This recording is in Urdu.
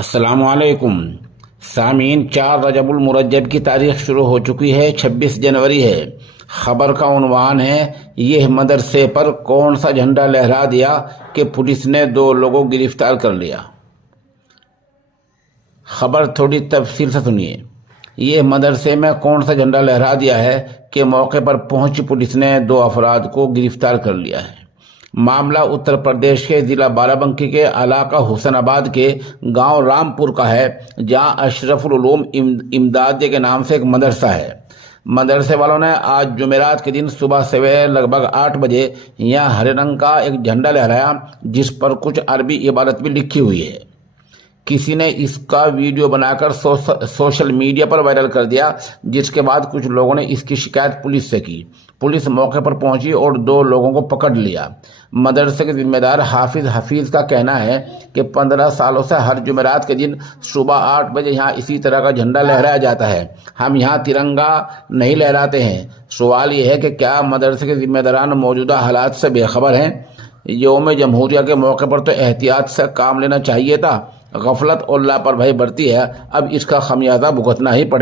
السلام علیکم سامعین، 4 رجب المرجب کی تاریخ شروع ہو چکی ہے۔ 26 جنوری ہے۔ خبر کا عنوان ہے یہ مدرسے پر کون سا جھنڈا لہرا دیا کہ پولیس نے 2 لوگوں کو گرفتار کر لیا۔ خبر تھوڑی تفصیل سے سنیے۔ یہ مدرسے میں کون سا جھنڈا لہرا دیا ہے کہ موقع پر پہنچی پولیس نے 2 افراد کو گرفتار کر لیا ہے۔ معاملہ اتر پردیش کے ضلع بارہ بنکی کے علاقہ حسین آباد کے گاؤں رامپور کا ہے، جہاں اشرف العلوم امدادیہ کے نام سے ایک مدرسہ ہے۔ مدرسے والوں نے آج جمعرات کے دن صبح سویرے لگ بھگ 8 بجے یہاں ہرے رنگ کا ایک جھنڈا لہرایا، جس پر کچھ عربی عبارت بھی لکھی ہوئی ہے۔ کسی نے اس کا ویڈیو بنا کر سوشل میڈیا پر وائرل کر دیا، جس کے بعد کچھ لوگوں نے اس کی شکایت پولیس سے کی۔ پولیس موقع پر پہنچی اور 2 لوگوں کو پکڑ لیا۔ مدرسے کے ذمہ دار حافظ حفیظ کا کہنا ہے کہ 15 سالوں سے ہر جمعرات کے دن صبح 8 بجے یہاں اسی طرح کا جھنڈا لہرایا جاتا ہے۔ ہم یہاں ترنگا نہیں لہراتے ہیں۔ سوال یہ ہے کہ کیا مدرسے کے ذمہ داران موجودہ حالات سے بے خبر ہیں؟ یوم جمہوریہ کے موقع پر تو احتیاط سے کام لینا چاہیے تھا۔ غفلت اور لاپرواہی برتی ہے، اب اس کا خمیازہ بھگتنا ہی پڑے گا۔